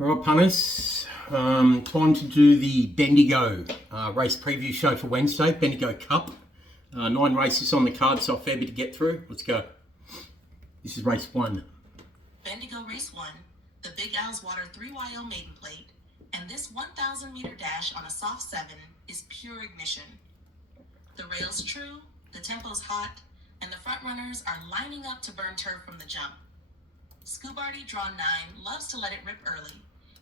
All right, punters. Time to do the Bendigo race preview show for Wednesday, Bendigo Cup. 9 races on the card, so a fair bit to get through. Let's go. This is race 1. Bendigo Race 1, the Big Al's Water 3YO maiden plate, and this 1,000 meter dash on a soft 7 is pure ignition. The rail's true, the tempo's hot, and the front runners are lining up to burn turf from the jump. Scoobardy, draw 9, loves to let it rip early.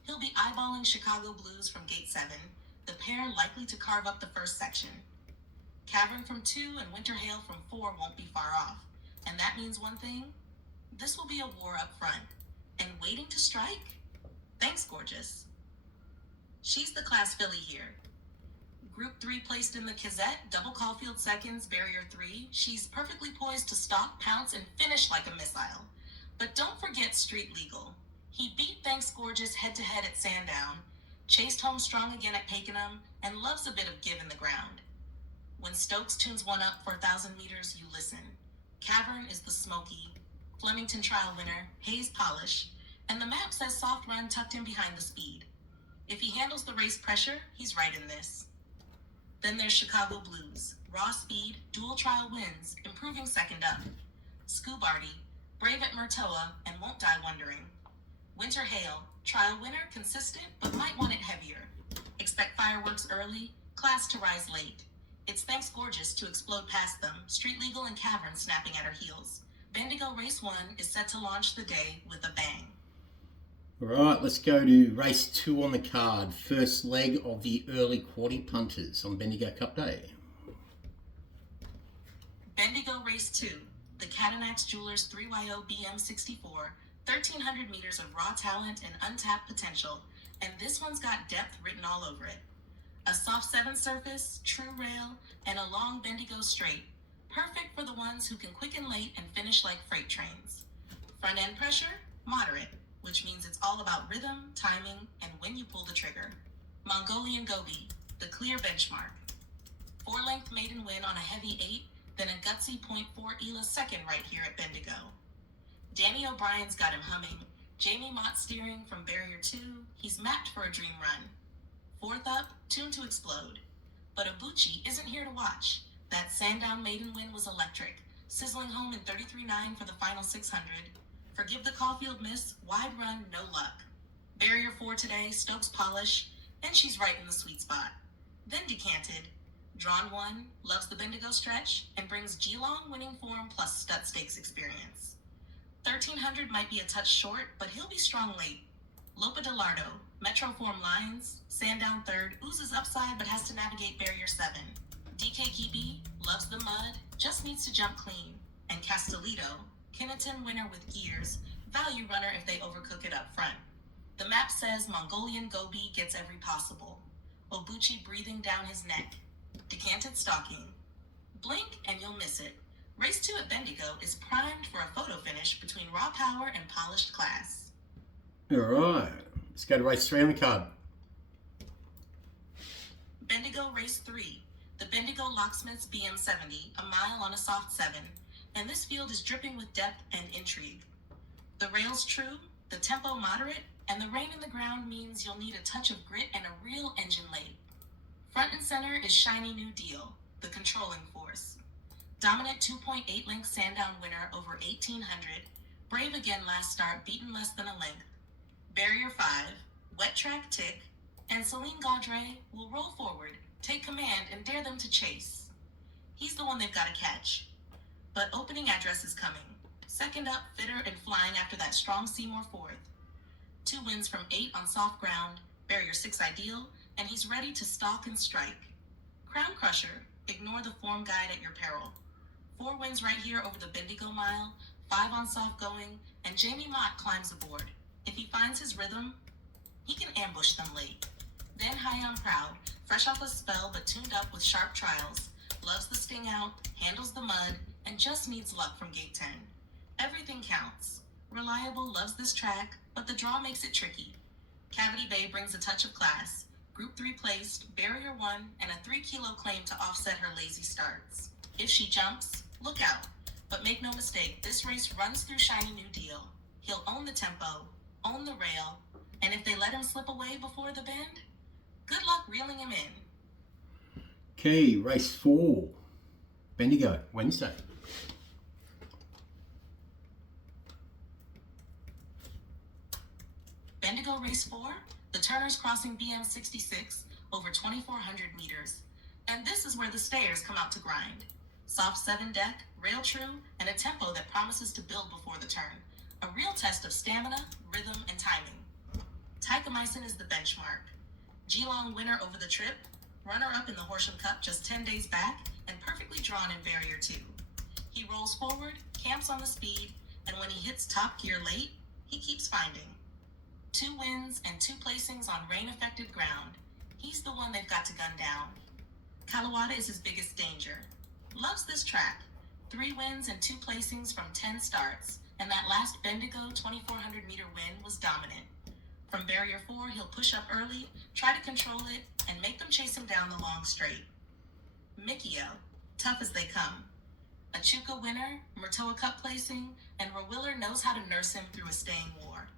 He'll be eyeballing Chicago Blues from gate 7, the pair likely to carve up the first section. Cavern from 2 and Winter Hail from 4 won't be far off, and that means one thing: this will be a war up front. And waiting to strike? Thanks, gorgeous. She's the class filly here. Group 3 placed in the Kazette, double Caulfield seconds, barrier 3. She's perfectly poised to stalk, pounce, and finish like a missile. But don't forget Street Legal. He beat Thanks Gorgeous head-to-head at Sandown, chased home strong again at Pakenham, and loves a bit of give in the ground. When Stokes tunes one up for 1,000 meters, you listen. Cavern is the smoky, Flemington trial winner, Hayes polish, and the map says soft run tucked in behind the speed. If he handles the race pressure, he's right in this. Then there's Chicago Blues, raw speed, dual trial wins, improving second up. Scoobardy, brave at Murtoa and won't die wondering. Winter Hail, trial winner, consistent, but might want it heavier. Expect fireworks early, class to rise late. It's Thanks Gorgeous to explode past them, Street Legal and Cavern snapping at her heels. Bendigo Race 1 is set to launch the day with a bang. All right, let's go to race 2 on the card. First leg of the early quaddy punters on Bendigo Cup Day. Bendigo Race 2, the Catanax Jewelers 3YO BM64, 1,300 meters of raw talent and untapped potential, and this one's got depth written all over it. A soft 7 surface, true rail, and a long Bendigo straight. Perfect for the ones who can quicken late and finish like freight trains. Front end pressure, moderate, which means it's all about rhythm, timing, and when you pull the trigger. Mongolian Gobi, the clear benchmark. 4-length maiden win on a heavy 8, then a gutsy .4 Ela second right here at Bendigo. Danny O'Brien's got him humming. Jamie Mott steering from barrier 2, he's mapped for a dream run. 4th up, tuned to explode. But Abuchi isn't here to watch. That Sandown maiden win was electric, sizzling home in 33.9 for the final 600. Forgive the Caulfield miss, wide run, no luck. Barrier 4 today, Stokes polish, and she's right in the sweet spot. Then decanted. Drawn 1, loves the Bendigo stretch, and brings Geelong winning form plus stud stakes experience. 1,300 might be a touch short, but he'll be strong late. Lopa Delardo, Metro form lines, Sandown 3rd, oozes upside but has to navigate barrier 7. DK Kibi loves the mud, just needs to jump clean. And Castellito, Kinneton winner with gears, value runner if they overcook it up front. The map says Mongolian Gobi gets every possible. Obuchi breathing down his neck. Decanted stalking. Blink and you'll miss it. Race 2 at Bendigo is primed for a photo finish between raw power and polished class. All right, let's go to race 3 on the card. Bendigo Race 3, the Bendigo Locksmiths BM70, a mile on a soft 7, and this field is dripping with depth and intrigue. The rail's true, the tempo moderate, and the rain in the ground means you'll need a touch of grit and a real engine late. Front and center is Shiny New Deal, the controlling force. Dominant 2.8 length Sandown winner over 1,800, brave again last start, beaten less than a length. Barrier 5, wet track tick, and Celine Gaudre will roll forward, take command, and dare them to chase. He's the one they've got to catch. But opening address is coming. Second up, fitter and flying after that strong Seymour 4th. 2 wins from 8 on soft ground, barrier 6 ideal, and he's ready to stalk and strike. Crown Crusher, ignore the form guide at your peril. 4 wins right here over the Bendigo mile, 5 on soft going, and Jamie Mott climbs aboard. If he finds his rhythm, he can ambush them late. Then High on Proud, fresh off a spell but tuned up with sharp trials, loves the sting out, handles the mud, and just needs luck from gate 10. Everything counts. Reliable loves this track, but the draw makes it tricky. Cavity Bay brings a touch of class. Group 3 placed, barrier 1, and a 3-kilo claim to offset her lazy starts. If she jumps, look out. But make no mistake, this race runs through Shiny New Deal. He'll own the tempo, own the rail, and if they let let him slip away before the bend? Good luck reeling him in. Okay, race 4, Bendigo, Wednesday. Bendigo race 4, the Turners crossing BM66 over 2,400 meters. And this is where the stayers come out to grind. Soft 7 deck, rail true, and a tempo that promises to build before the turn. A real test of stamina, rhythm, and timing. Tychomycin is the benchmark. Geelong winner over the trip, runner-up in the Horsham Cup just 10 days back, and perfectly drawn in barrier 2. He rolls forward, camps on the speed, and when he hits top gear late, he keeps finding. 2 wins and 2 placings on rain-affected ground. He's the one they've got to gun down. Kalawada is his biggest danger. Loves this track. 3 wins and 2 placings from 10 starts, and that last Bendigo 2,400 meter win was dominant. From barrier 4, he'll push up early, try to control it, and make them chase him down the long straight. Mikio, tough as they come. A Chuka winner, Murtoa Cup placing, and Rawiller knows how to nurse him through a staying war.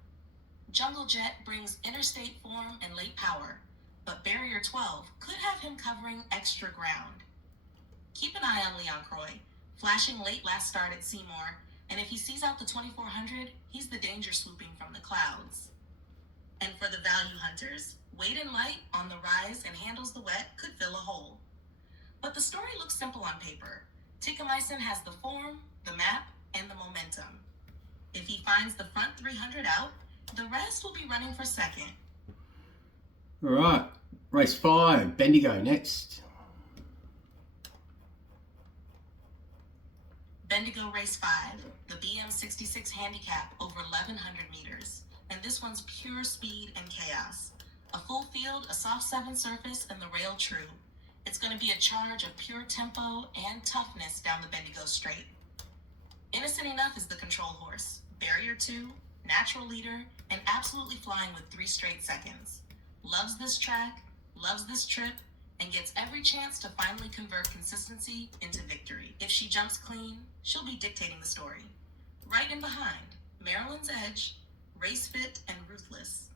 Jungle Jet brings interstate form and late power, but barrier 12 could have him covering extra ground. Keep an eye on Leon Croy, flashing late last start at Seymour, and if he sees out the 2,400, he's the danger swooping from the clouds. And for the value hunters, Weight and Light on the rise and handles the wet could fill a hole. But the story looks simple on paper. Tychomycin has the form, the map, and the momentum. If he finds the front 300 out, the rest will be running for second. All right, race 5, Bendigo next. Bendigo race 5, the BM66 handicap over 1,100 meters. And this one's pure speed and chaos. A full field, a soft 7 surface, and the rail true. It's going to be a charge of pure tempo and toughness down the Bendigo straight. Innocent Enough is the control horse. Barrier 2, natural leader, and absolutely flying with 3 straight seconds. Loves this track, loves this trip, and gets every chance to finally convert consistency into victory. If she jumps clean, she'll be dictating the story. Right in behind, Maryland's Edge, race fit and ruthless.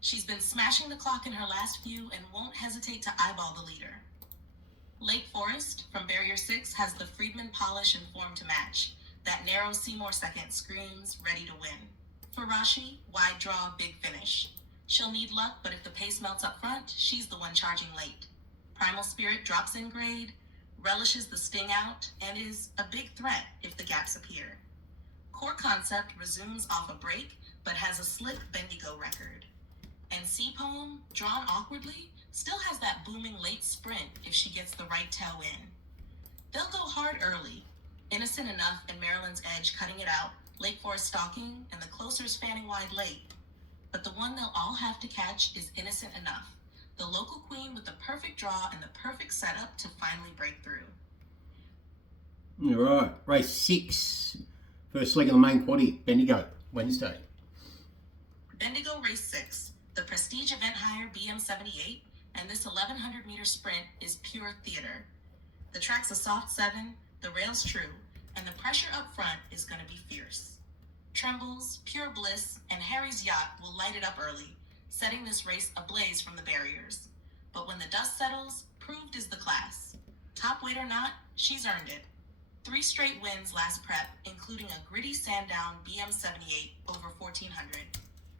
She's been smashing the clock in her last few and won't hesitate to eyeball the leader. Lake Forest, from barrier 6, has the Friedman polish and form to match. That narrow Seymour second screams, ready to win. Farashi, wide draw, big finish. She'll need luck, but if the pace melts up front, she's the one charging late. Primal Spirit drops in grade, relishes the sting out, and is a big threat if the gaps appear. Core Concept resumes off a break, but has a slick Bendigo record. And Sea Poem, drawn awkwardly, still has that booming late sprint if she gets the right tail in. They'll go hard early. Innocent Enough and Maryland's Edge cutting it out, Lake Forest stalking, and the closers fanning wide late. But the one they'll all have to catch is Innocent Enough, the local queen with the perfect draw and the perfect setup to finally break through. All right, race 6, first leg of the main quaddie, Bendigo, Wednesday. Bendigo race 6, the prestige event hire BM78, and this 1,100 meter sprint is pure theater. The track's a soft 7, the rail's true, and the pressure up front is going to be fierce. Trembles, Pure Bliss, and Harry's Yacht will light it up early, setting this race ablaze from the barriers. But when the dust settles, proved is the class. Top weight or not, she's earned it. 3 straight wins last prep, including a gritty Sandown BM78 over 1,400.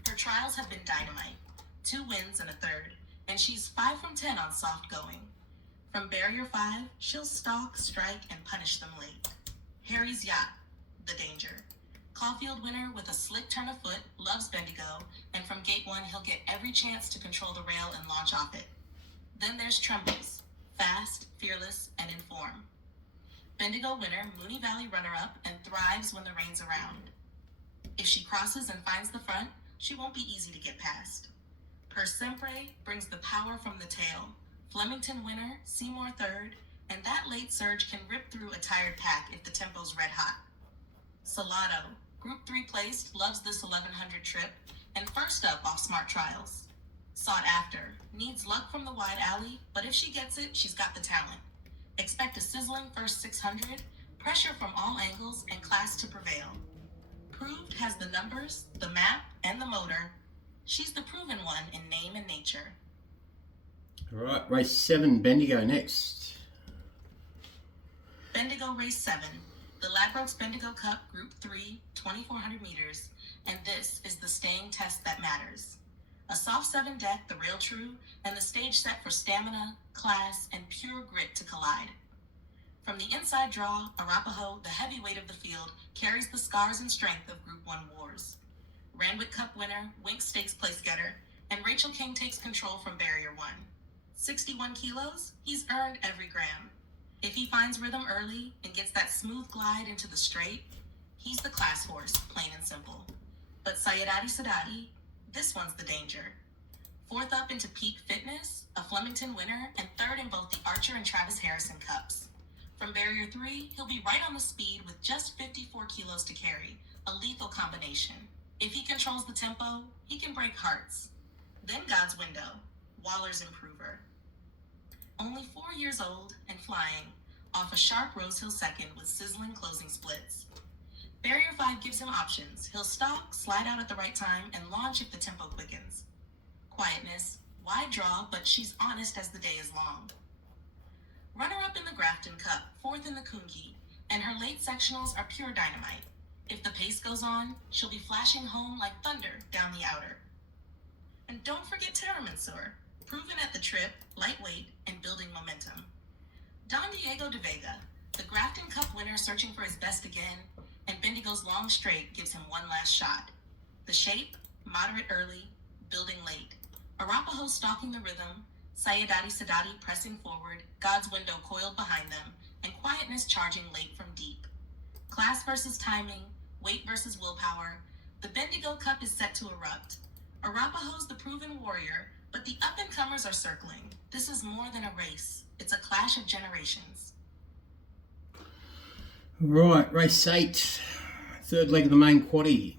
Her trials have been dynamite. 2 wins and a third, and she's 5 from 10 on soft going. From barrier 5, she'll stalk, strike, and punish them late. Harry's Yacht, the danger. Caulfield winner with a slick turn of foot, loves Bendigo, and from gate 1 he'll get every chance to control the rail and launch off it. Then there's Trembles, fast, fearless, and in form. Bendigo winner, Mooney Valley runner-up, and thrives when the rain's around. If she crosses and finds the front, she won't be easy to get past. Per Sempre brings the power from the tail. Flemington winner, Seymour third, and that late surge can rip through a tired pack if the tempo's red hot. Salado, Group 3 placed, loves this 1,100 trip, and first up off smart trials. Sought after, needs luck from the wide alley, but if she gets it, she's got the talent. Expect a sizzling first 600, pressure from all angles, and class to prevail. Proved has the numbers, the map, and the motor. She's the proven one in name and nature. All right, race 7, Bendigo next. Bendigo Race 7, the Ladbrokes Bendigo Cup Group 3, 2,400 meters, and this is the staying test that matters. A soft 7 deck, the rail true, and the stage set for stamina, class, and pure grit to collide. From the inside draw, Arapaho, the heavyweight of the field, carries the scars and strength of Group 1 wars. Randwick Cup winner, Wink Stakes place getter, and Rachel King takes control from Barrier 1. 61 kilos, he's earned every gram. If he finds rhythm early and gets that smooth glide into the straight, he's the class horse, plain and simple. But Sayadati Sadati, this one's the danger. 4th up into peak fitness, a Flemington winner, and 3rd in both the Archer and Travis Harrison Cups. From Barrier 3, he'll be right on the speed with just 54 kilos to carry, a lethal combination. If he controls the tempo, he can break hearts. Then God's Window, Waller's improver. Only 4 years old and flying, off a sharp Rose Hill second with sizzling closing splits. Barrier 5 gives him options. He'll stalk, slide out at the right time, and launch if the tempo quickens. Quietness, wide draw, but she's honest as the day is long. Runner-up in the Grafton Cup, 4th in the Coonkie, and her late sectionals are pure dynamite. If the pace goes on, she'll be flashing home like thunder down the outer. And don't forget Terra Mansour, proven at the trip, lightweight, and building momentum. Don Diego de Vega, the Grafton Cup winner searching for his best again, and Bendigo's long straight gives him one last shot. The shape, moderate early, building late. Arapaho stalking the rhythm, Sayadati Sadati pressing forward, God's Window coiled behind them, and Quietness charging late from deep. Class versus timing, weight versus willpower, the Bendigo Cup is set to erupt. Arapaho's the proven warrior, but the up-and-comers are circling. This is more than a race. It's a clash of generations. Right, race 8, 3rd leg of the main quaddie,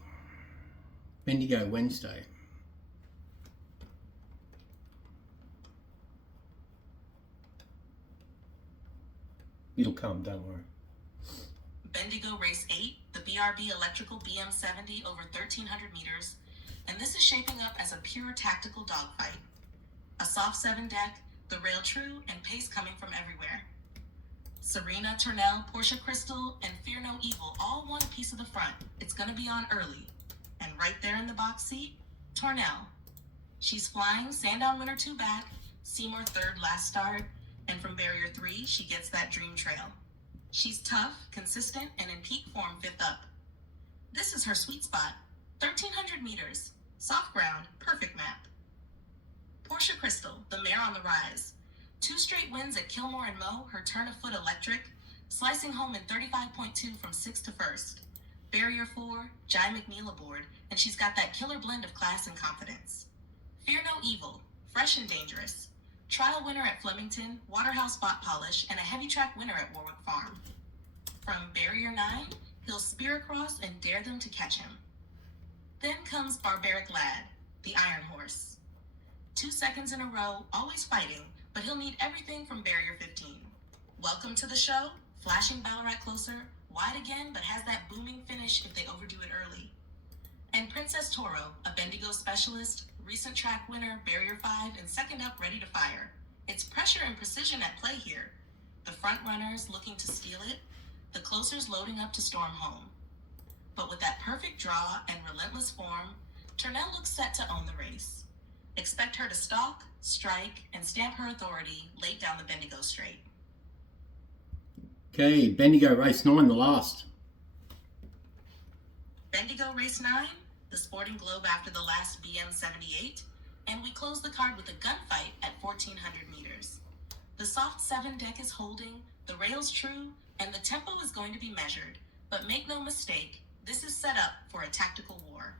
Bendigo Wednesday. It'll come, don't worry. Bendigo Race 8, the BRB Electrical BM70 over 1,300 meters, and this is shaping up as a pure tactical dogfight. A soft 7 deck, the rail true, and pace coming from everywhere. Serena, Turnell, Portia Crystal, and Fear No Evil all want a piece of the front. It's gonna be on early. And right there in the box seat, Tornell. She's flying, Sandown winner 2 back, Seymour 3rd last start, and from Barrier 3, she gets that dream trail. She's tough, consistent, and in peak form 5th up. This is her sweet spot, 1,300 meters, soft ground, perfect map. Portia Crystal, the mare on the rise. 2 straight wins at Kilmore and Moe, her turn of foot electric, slicing home in 35.2 from 6th to 1st. Barrier 4, Jai McNeil aboard, and she's got that killer blend of class and confidence. Fear No Evil, fresh and dangerous. Trial winner at Flemington, Waterhouse spot polish, and a heavy track winner at Warwick Farm. From Barrier 9, he'll spear across and dare them to catch him. Then comes Barbaric Lad, the Iron Horse. 2 seconds in a row, always fighting, but he'll need everything from Barrier 15. Welcome to the show, flashing Ballarat closer, wide again, but has that booming finish if they overdo it early. And Princess Toro, a Bendigo specialist, recent track winner, Barrier 5, and 2nd up ready to fire. It's pressure and precision at play here. The front runners looking to steal it, the closers loading up to storm home. But with that perfect draw and relentless form, Turnell looks set to own the race. Expect her to stalk, strike, and stamp her authority late down the Bendigo straight. Okay, Bendigo race 9, the last. Bendigo Race 9, the Sporting Globe after the last BM78, and we close the card with a gunfight at 1,400 meters. The soft 7 deck is holding, the rail's true, and the tempo is going to be measured, but make no mistake, this is set up for a tactical war.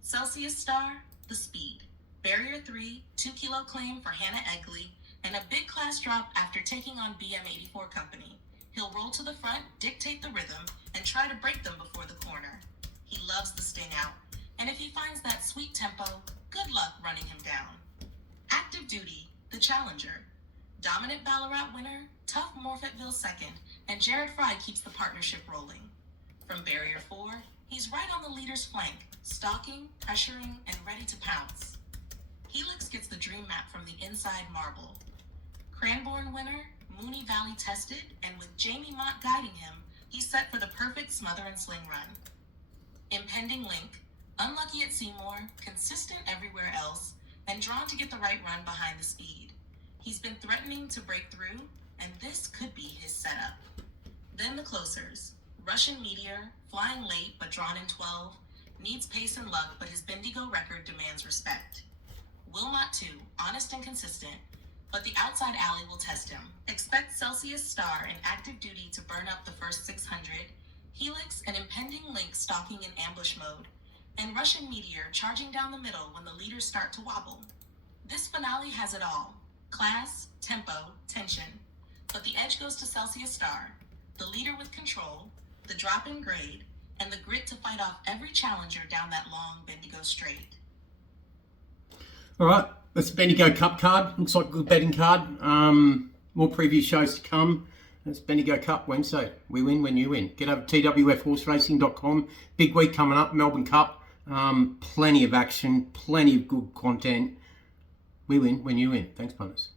Celsius Star, the speed. Barrier 3, 2 kilo claim for Hannah Egley, and a big class drop after taking on BM84 company. He'll roll to the front, dictate the rhythm, and try to break them before the corner. He loves the sting out, and if he finds that sweet tempo, good luck running him down. Active Duty, the challenger. Dominant Ballarat winner, tough Morfettville 2nd, and Jared Fry keeps the partnership rolling. From Barrier 4, He's right on the leader's flank, stalking, pressuring, and ready to pounce. Helix gets the dream map from the inside marble. Cranbourne winner, Mooney Valley tested, and with Jamie Mott guiding him, he's set for the perfect smother and sling run. Impending link, unlucky at Seymour, consistent everywhere else, and drawn to get the right run behind the speed. He's been threatening to break through, and this could be his setup. Then the closers. Russian Meteor, flying late but drawn in 12, needs pace and luck, but his Bendigo record demands respect. Wilmot too, honest and consistent, but the outside alley will test him. Expect Celsius Star in active duty to burn up the first 600, Helix and impending link stalking in ambush mode, and Russian Meteor charging down the middle when the leaders start to wobble. This finale has it all: class, tempo, tension. But the edge goes to Celsius Star, the leader with control, the drop in grade, and the grit to fight off every challenger down that long Bendigo straight. All right, that's the Bendigo Cup card. Looks like a good betting card. More preview shows to come. That's Bendigo Cup Wednesday. We win when you win. Get over to twfhorseracing.com. Big week coming up, Melbourne Cup. Plenty of action, plenty of good content. We win when you win. Thanks, punters.